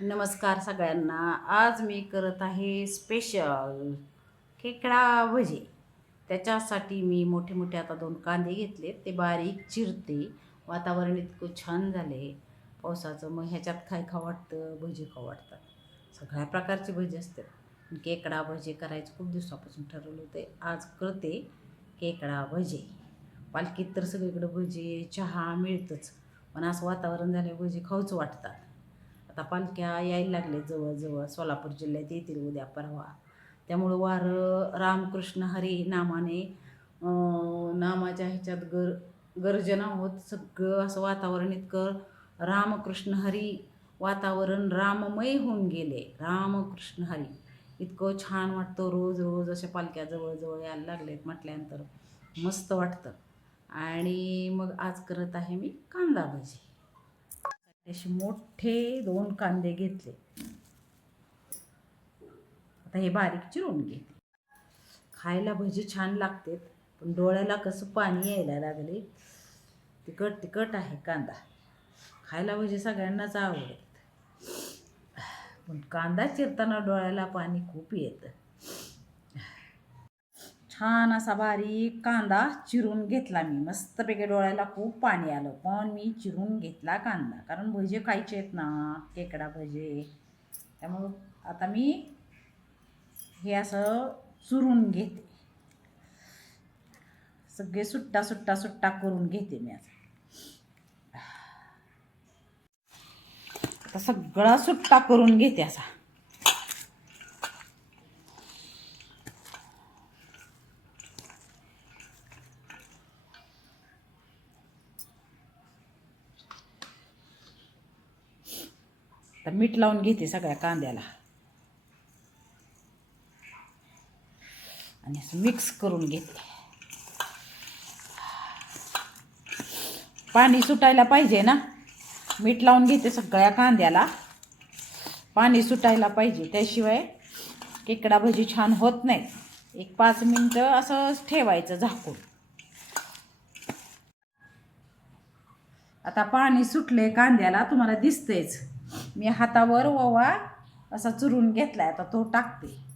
नमस्कार सगळ्यांना. आज मी करत आहे स्पेशल खेकडा भजी. त्याच्यासाठी मी मोठे मोठे आता दोन कांदे घेतले. ते बारीक चिरते. वातावरण इतकं छान झाले पावसाचं मग ह्याच्यात काय खा वाटतं? भजी खा वाटतात. सगळ्या प्रकारची भजी असतात. केकडा भजी करायचं खूप दिवसापासून ठरवलं होते. आज करते केकडा भजी. पालखीत तर सगळीकडं भजी चहा मिळतंच. पण असं वातावरण झाले भजी खाऊच वाटतात. आता पालख्या यायला लागले जवळजवळ. सोलापूर जिल्ह्यात येतील उद्या परवा. त्यामुळं वारं रामकृष्ण हरी नामाने नामाच्या ह्याच्यात गर गर्जना होत. सगळं असं वातावरण इतकं रामकृष्ण हरी वातावरण राममय होऊन गेले. रामकृष्ण हरी. इतकं छान वाटतं. रोज रोज अशा पालख्या जवळजवळ यायला लागलेत म्हटल्यानंतर. मस्त वाटतं. आणि मग आज करत आहे मी कांदा भजी. असे मोठे दोन कांदे घेतले. आता हे बारीक चिरून घेते खायला भजी छान लागते पण डोळ्याला कसं पाणी यायला लागले? तिखट तिखट आहे कांदा. खायला भजी सगळ्यांनाच आवडत पण कांदा चिरताना डोळ्याला पाणी खूप येतं. छान असा बारीक कांदा चिरून घेतला मी. मस्तपैकी डोळ्याला खूप पाणी आलं. पण मी चिरून घेतला कांदा. कारण भजे खायचे आहेत ना केकडा भजे. त्यामुळं आता मी हे असं चुरून घेते. सगळे सुट्टा सुट्टा सुट्टा करून घेते मी असं आता सगळा सुट्टा करून घेते असा. आता मीठ लावून घेते सगळ्या कांद्याला. आणि असं मिक्स करून घेते. पाणी सुटायला पाहिजे ना? मीठ लावून घेते सगळ्या कांद्याला. पाणी सुटायला पाहिजे. त्याशिवाय केकडा भजी छान होत नाही. एक पाच मिनटं असंच ठेवायचं झाकून. आता पाणी सुटले कांद्याला तुम्हाला दिसतेच मी हातावर ओवा असा चुरून घेतलाय आता तो टाकते.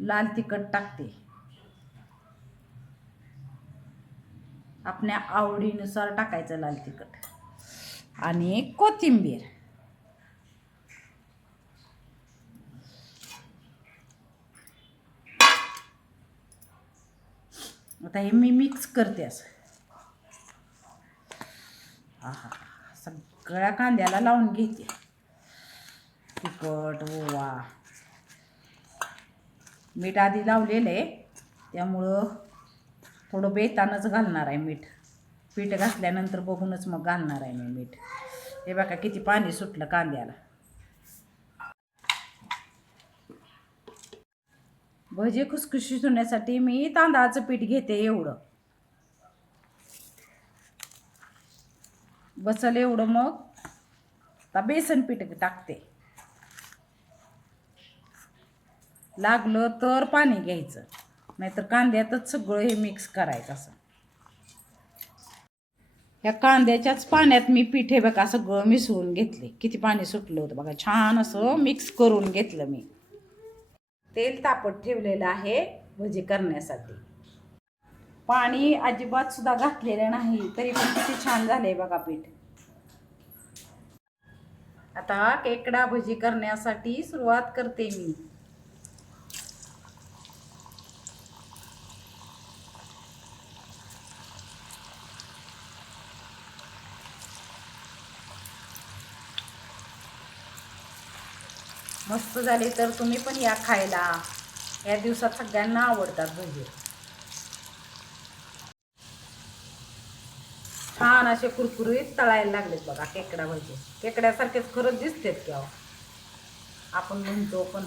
लाल तिखट टाकते. आपल्या आवडीनुसार टाकायचं लाल तिखट. आणि कोथिंबीर. आता हे मी मिक्स करते असं. आहा सगळ्या कांद्याला लावून घेते तिखट ओवा. मीठ आधी लावलेलं आहे. त्यामुळं थोडं बेतानच घालणार आहे मीठ. पीठ घातल्यानंतर बघूनच मग घालणार आहे मी मीठ. हे बघा किती पाणी सुटलं कांद्याला. भजे खुसखुशीत होण्यासाठी मी तांदळाचं पीठ घेते एवढं. बसल एवढं मग. आता बेसन पीठ टाकते. लागलं तर पाणी घ्यायचं. नाहीतर कांद्यातच सगळं हे मिक्स करायचं असं. या कांद्याच्याच पाण्यात मी पीठ हे बघा सगळं मिसळून घेतले. किती पाणी सुटलं होतं बघा. छान असं मिक्स करून घेतलं मी. तेल तापत ठेवलेलं आहे. भजी करण्यासाठी. पाणी अजिबात सुद्धा घातलेलं नाही. तरी पण किती छान झालंय बघा पीठ. आता केकडा भजी करण्यासाठी सुरुवात करते मी. मस्त झाले तर तुम्ही पण या खायला. या दिवसात सगळ्यांना आवडतात भजी छान असे कुरकुरीत तळायला लागलेत बघा केकडा भजी म्हणजे. केकड्यासारखेच खरंच दिसतेत की आपण म्हणतो पण.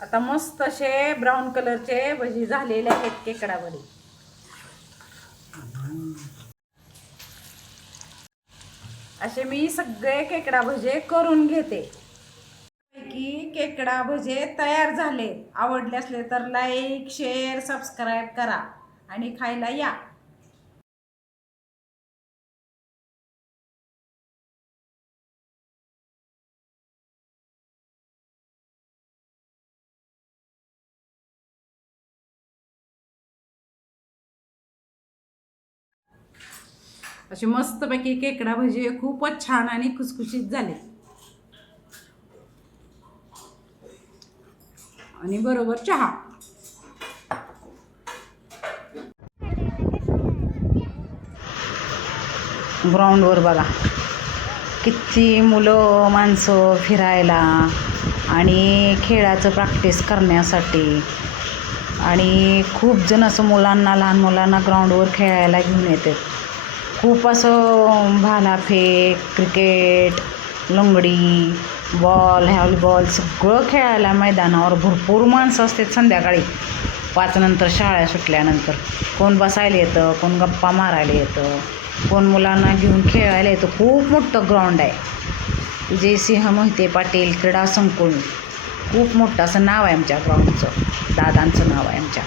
आता मस्त असे ब्राऊन कलरचे भजी झालेले आहेत केकडा भजी असे मी सगळे केकडा भजे करून घेते. की केकडा भजे तयार झाले आवडले असले तर लाईक शेअर सबस्क्राईब करा. आणि खायला या. अशी मस्तपैकी केकडा भजी खूपच छान आणि खुसखुशीत झाले. आणि बरोबर चहा. ग्राउंडवर बघा. किती मुलं माणसं फिरायला आणि खेळाचं प्रॅक्टिस करण्यासाठी. आणि खूप जण असं मुलांना लहान मुलांना ग्राउंडवर खेळायला घेऊन येतात. खूप असं भालाफेक क्रिकेट लंगडी बॉल हॅवलीबॉल सगळं खेळायला मैदानावर भरपूर माणसं असतात संध्याकाळी. पाचनंतर शाळा सुटल्यानंतर. कोण बसायला येतं कोण गप्पा मारायला येतं कोण मुलांना घेऊन खेळायला येतं. खूप मोठं ग्राउंड आहे. जयसिंह मोहिते पाटील क्रीडा संकुल. खूप मोठं असं नाव आहे आमच्या ग्राउंडचं दादांचं नाव आहे आमच्या.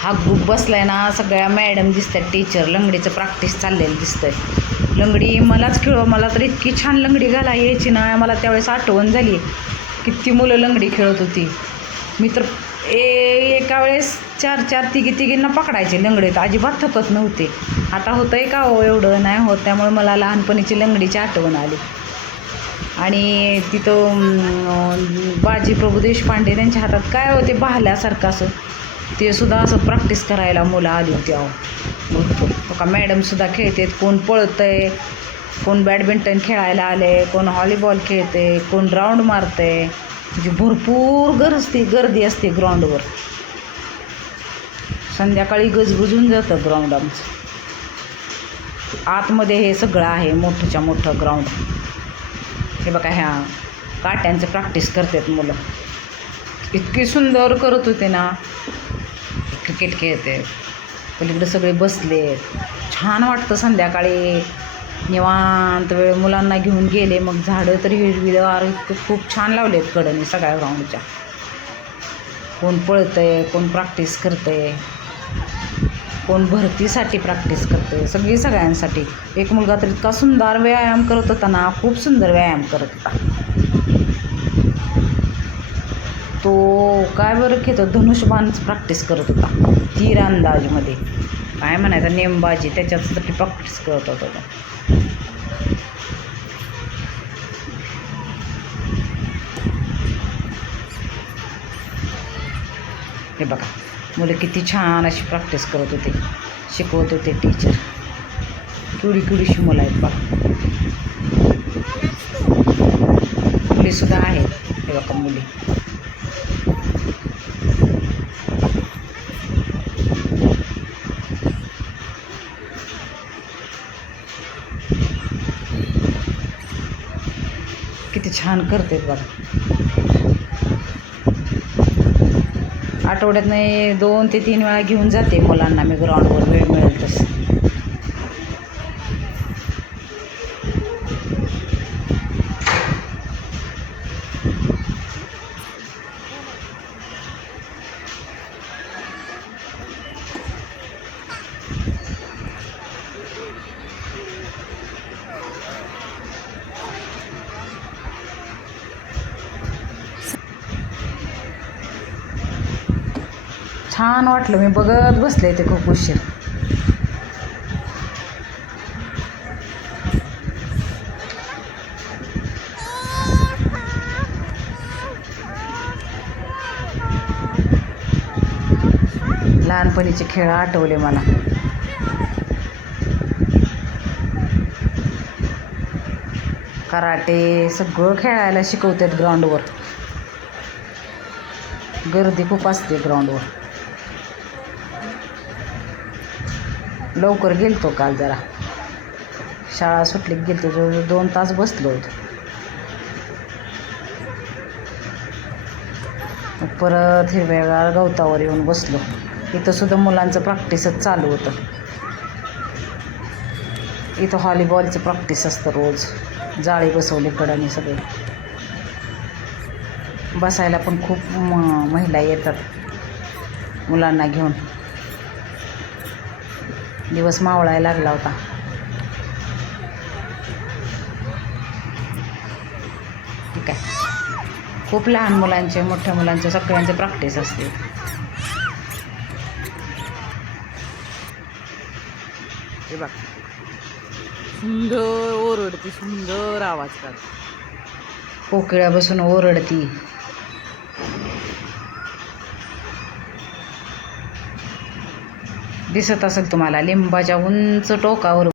हा ग्रुप बसलाय ना सगळ्या मॅडम दिसतात टीचर लंगडीचं प्रॅक्टिस चाललेलं दिसतंय. लंगडी मलाच खेळ मला तर इतकी छान लंगडी घाला यायची ना. मला त्यावेळेस आठवण झाली. किती मुलं लंगडी खेळत होती. मी तर ए एका वेळेस चार चार तिघी तिघींना पकडायचे लंगडीत. अजिबात थकत नव्हते. आता होतंय का हो एवढं? नाही होत. त्यामुळे मला लहानपणीची लंगडीची आठवण आली. आणि तिथं बाजी प्रभू देशपांडे त्यांच्या हातात काय होते? पाहल्यासारखं असं. ते सुद्धा असं प्रॅक्टिस करायला मुलं आली होती अहो. भरपूर का? मॅडमसुद्धा खेळतात. कोण पळतंय? कोण बॅडमिंटन खेळायला आले कोण हॉलीबॉल खेळते कोण राऊंड मारते म्हणजे भरपूर गरजते गर्दी असते ग्राउंडवर संध्याकाळी गजबजून जातं ग्राउंड आमचं. आतमध्ये हे सगळं आहे मोठंच्या मोठं ग्राउंड हे बघा ह्या काट्यांचं प्रॅक्टिस करतात मुलं. इतकी सुंदर करत होते ना. क्रिकेट खेळते. पलीकडे सगळे बसले छान वाटतं संध्याकाळी. निवांत वेळ मुलांना घेऊन गेले मग झाडं तर हिरवीदार इतकं खूप छान लावले आहेत कडनी सगळ्या ग्राउंडच्या कोण पळतंय कोण प्रॅक्टिस करतंय कोण भरतीसाठी प्रॅक्टिस करते सगळी सगळ्यांसाठी. एक मुलगा तर इतका सुंदर व्यायाम करत होता ना खूप सुंदर व्यायाम करत होता. तो काय बरं घेतो धनुष्यबाण प्रॅक्टिस करत होता तीरंदाजमध्ये काय म्हणायचं नेमबाजी त्याच्यासाठी प्रॅक्टिस करत होता तो. हे बघा मुलं किती छान अशी प्रॅक्टिस करत होते शिकवत होते टीचर केवढी केवढीशी मुलं आहेत बघा. मुलीसुद्धा आहेत. हे बघा मुली. छान करते बघा. आठवड्यात नाही दोन ते तीन वेळा घेऊन जाते मुलांना मी ग्राउंडवर वेळ छान वाटलं. मी बघत बसले ते खूप उशीर. लहानपणीचे खेळ आठवले मला. कराटे सगळं खेळायला शिकवतात ग्राउंडवर गर्दी खूप असते ग्राउंडवर लवकर गेलतो काल जरा. शाळा सुटली गेलतो जवळजवळ दोन तास बसलो होतो. परत हिरव्यागार गवतावर येऊन बसलो. इथं सुद्धा मुलांचं प्रॅक्टिसच चालू होतं. इथं हॉलीबॉलचं प्रॅक्टिस असतं रोज. जाळी बसवली कडाने सगळे. बसायला पण खूप महिला येतात मुलांना घेऊन. दिवस मावळायला लागला होता. ठीक आहे. खूप लहान मुलांचे मोठ्या मुलांचे सगळ्यांचे प्रॅक्टिस असते हे बघ. सुंदर ओरडती सुंदर आवाज काढते कोकिळा बसून ओरडती. दिसत असेल तुम्हाला. लिंबाच्या उंच टोकावर